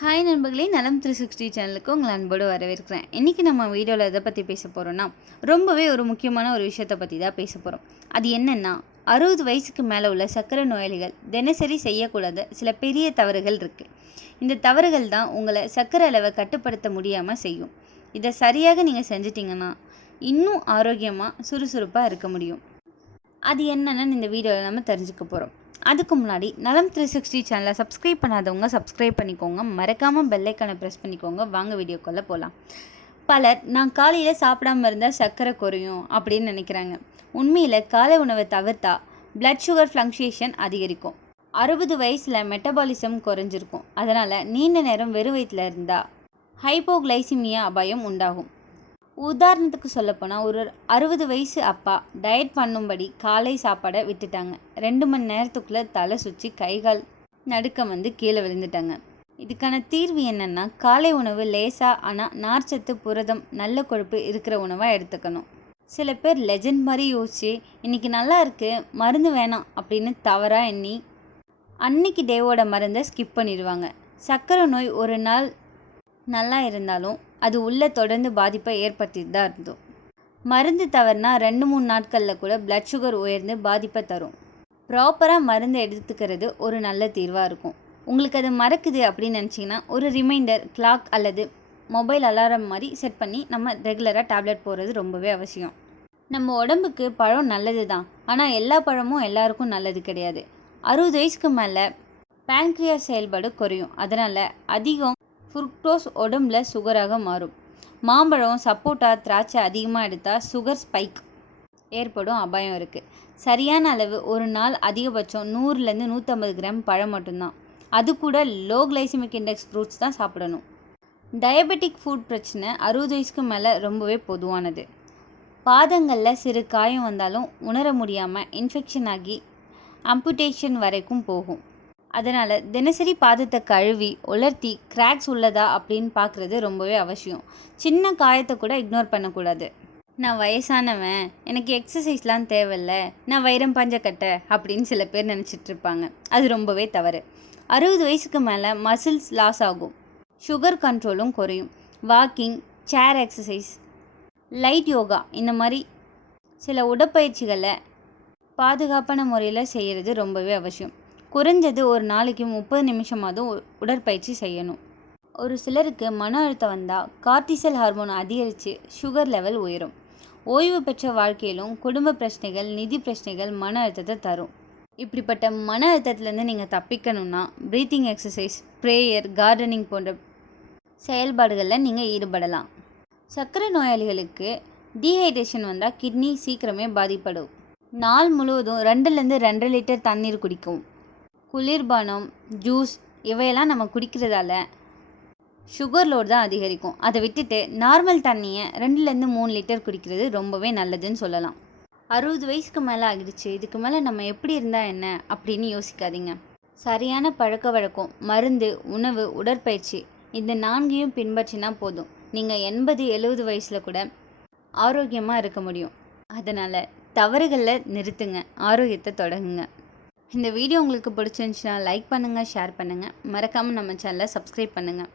Hi நண்பர்களே, நலம் 360 சேனலுக்கு உங்களை அன்போடு வரவேற்கிறேன். இன்றைக்கி நம்ம வீடியோவில் எதை பற்றி பேச போகிறோன்னா, ரொம்பவே ஒரு முக்கியமான ஒரு விஷயத்தை பற்றி தான் பேச போகிறோம். அது என்னென்னா, 60 வயசுக்கு மேலே உள்ள சர்க்கரை நோயாளிகள் தினசரி செய்யக்கூடாத சில பெரிய தவறுகள் இருக்குது. இந்த தவறுகள் தான் உங்களை சர்க்கரை அளவை கட்டுப்படுத்த முடியாமல் செய்யும். இதை சரியாக நீங்கள் செஞ்சிட்டிங்கன்னா இன்னும் ஆரோக்கியமாக சுறுசுறுப்பாக இருக்க முடியும். அது என்னென்னு இந்த வீடியோவில் நம்ம தெரிஞ்சுக்க போகிறோம். அதுக்கு முன்னாடி நலம் 360 சேனலை சப்ஸ்கிரைப் பண்ணாதவங்க சப்ஸ்கிரைப் பண்ணிக்கோங்க. மறக்காமல் பெல்லைக்கானை ப்ரெஸ் பண்ணிக்கோங்க. வாங்க வீடியோக்குள்ளே போகலாம். பலர் நான் காலையில் சாப்பிடாமல் இருந்தால் சர்க்கரை குறையும் அப்படின்னு நினைக்கிறாங்க. உண்மையில் காலை உணவை தவிர்த்தா பிளட் சுகர் ஃப்ளக்சுவேஷன் அதிகரிக்கும். 60 வயசில் மெட்டபாலிசம் குறைஞ்சிருக்கும். அதனால் நீண்ட நேரம் வெறும் வயிற்றில் இருந்தால் ஹைப்போகிளைசிமியா அபாயம் உண்டாகும். உதாரணத்துக்கு சொல்லப்போனால், ஒரு 60 வயசு அப்பா டயட் பண்ணும்படி காலை சாப்பாடை விட்டுட்டாங்க. 2 மணி நேரத்துக்குள்ளே தலை சுற்றி கைகால் நடுக்கம் வந்து கீழே விழுந்துட்டாங்க. இதுக்கான தீர்வு என்னென்னா, காலை உணவு லேசாக ஆனால் நார்ச்சத்து, புரதம், நல்ல கொழுப்பு இருக்கிற உணவாக எடுத்துக்கணும். சில பேர் லெஜண்ட் மாதிரி யோசிச்சு இன்றைக்கி நல்லா இருக்குது, மருந்து வேணாம் அப்படின்னு தவறாக எண்ணி அன்னைக்கு டேவோட மருந்தை ஸ்கிப் பண்ணிடுவாங்க. சர்க்கரை நோய் ஒரு நாள் நல்லா இருந்தாலும் அது உள்ளே தொடர்ந்து பாதிப்பை ஏற்படுத்திட்டு தான் இருந்தோம். மருந்து தவறுனா 2-3 நாட்களில் கூட பிளட் சுகர் உயர்ந்து பாதிப்பை தரும். ப்ராப்பராக மருந்து எடுத்துக்கிறது ஒரு நல்ல தீர்வாக இருக்கும். உங்களுக்கு அது மறக்குது அப்படின்னு நினச்சிங்கன்னா, ஒரு ரிமைண்டர் கிளாக் அல்லது மொபைல் அலாரம் மாதிரி செட் பண்ணி நம்ம ரெகுலராக டேப்லெட் போடுறது ரொம்பவே அவசியம். நம்ம உடம்புக்கு பழம் நல்லது தான், ஆனால் எல்லா பழமும் எல்லாருக்கும் நல்லது கிடையாது. 60 வயசுக்கு மேலே பேன்க்ரியாஸ் செயல்பாடு குறையும். அதனால் அதிகம் ஃப்ருக்டோஸ் உடம்புல சுகராக மாறும். மாம்பழம், சப்போட்டா, திராட்சை அதிகமாக எடுத்தால் சுகர் ஸ்பைக் ஏற்படும் அபாயம் இருக்குது. சரியான அளவு ஒரு நாள் அதிகபட்சம் 100-150 கிராம் பழம் மட்டும்தான். அது கூட லோ கிளைசிமிக் இண்டெக்ஸ் ஃப்ரூட்ஸ் தான் சாப்பிடணும். டயபெட்டிக் ஃபுட் பிரச்சனை 60 வயசுக்கு மேலே ரொம்பவே பொதுவானது. பாதங்களில் சிறு காயம் வந்தாலும் உணர முடியாமல் இன்ஃபெக்ஷன் ஆகி அம்புடேஷன் வரைக்கும் போகும். அதனால் தினசரி பாதத்தை கழுவி உலர்த்தி கிராக்ஸ் உள்ளதா அப்படின்னு பார்க்குறது ரொம்பவே அவசியம். சின்ன காயத்தை கூட இக்னோர் பண்ணக்கூடாது. நான் வயசானவன், எனக்கு எக்ஸசைஸ்லாம் தேவையில்ல, நான் வைரம் பஞ்சக்கட்டை அப்படின்னு சில பேர் நினச்சிட்ருப்பாங்க. அது ரொம்பவே தவறு. 60 வயசுக்கு மேலே மசில்ஸ் லாஸ் ஆகும், சுகர் கண்ட்ரோலும் குறையும். வாக்கிங், சேர் எக்ஸசைஸ், லைட் யோகா இந்த மாதிரி சில உடற்பயிற்சிகளை பாதுகாப்பான முறையில் செய்கிறது ரொம்பவே அவசியம். குறைஞ்சது ஒரு நாளைக்கு 30 நிமிஷமாவது உடற்பயிற்சி செய்யணும். ஒரு சிலருக்கு மன அழுத்தம் வந்தால் கார்டிசல் ஹார்மோன் அதிகரித்து சுகர் லெவல் உயரும். ஓய்வு பெற்ற வாழ்க்கையிலும் குடும்ப பிரச்சனைகள், நிதி பிரச்சனைகள் மன அழுத்தத்தை தரும். இப்படிப்பட்ட மன அழுத்தத்துலேருந்து நீங்கள் தப்பிக்கணும்னா ப்ரீத்திங் எக்ஸசைஸ், ப்ரேயர், கார்டனிங் போன்ற செயல்பாடுகளில் நீங்கள் ஈடுபடலாம். சர்க்கரை நோயாளிகளுக்கு டீஹைட்ரேஷன் வந்தால் கிட்னி சீக்கிரமே பாதிப்படும். நாள் முழுவதும் 2-2.5 லிட்டர் தண்ணீர் குடிக்கும். குளிர்பானம், ஜூஸ் இவையெல்லாம் நம்ம குடிக்கிறதால சுகர் லோடு தான் அதிகரிக்கும். அதை விட்டுட்டு நார்மல் தண்ணியை 2-3 லிட்டர் குடிக்கிறது ரொம்பவே நல்லதுன்னு சொல்லலாம். 60 வயசுக்கு மேலே ஆகிடுச்சு, இதுக்கு மேலே நம்ம எப்படி இருந்தால் என்ன அப்படின்னு யோசிக்காதீங்க. சரியான பழக்க வழக்கம், மருந்து, உணவு, உடற்பயிற்சி இந்த 4ஐயும் பின்பற்றினா போதும். நீங்கள் 80-70 வயசில் கூட ஆரோக்கியமாக இருக்க முடியும். அதனால் தவறுகளில் நிறுத்துங்க, ஆரோக்கியத்தை தொடங்குங்க. இந்த வீடியோ உங்களுக்கு பிடிச்சிருந்துச்சுன்னா லைக் பண்ணுங்கள், ஷேர் பண்ணுங்கள். மறக்காமல் நம்ம சேனலை சப்ஸ்கிரைப் பண்ணுங்கள்.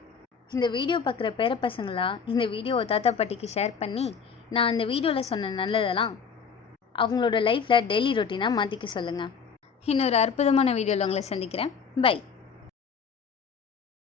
இந்த வீடியோ பார்க்குற பேர பசங்களாம் இந்த வீடியோவை தாத்தா பாட்டிக்கு ஷேர் பண்ணி, நான் அந்த வீடியோவில் சொன்ன நல்லதெல்லாம் அவங்களோட லைஃப்பில் டெய்லி ரொட்டீனாக மாற்றிக்க சொல்லுங்கள். இன்னொரு அற்புதமான வீடியோவில் உங்களை சந்திக்கிறேன். பை.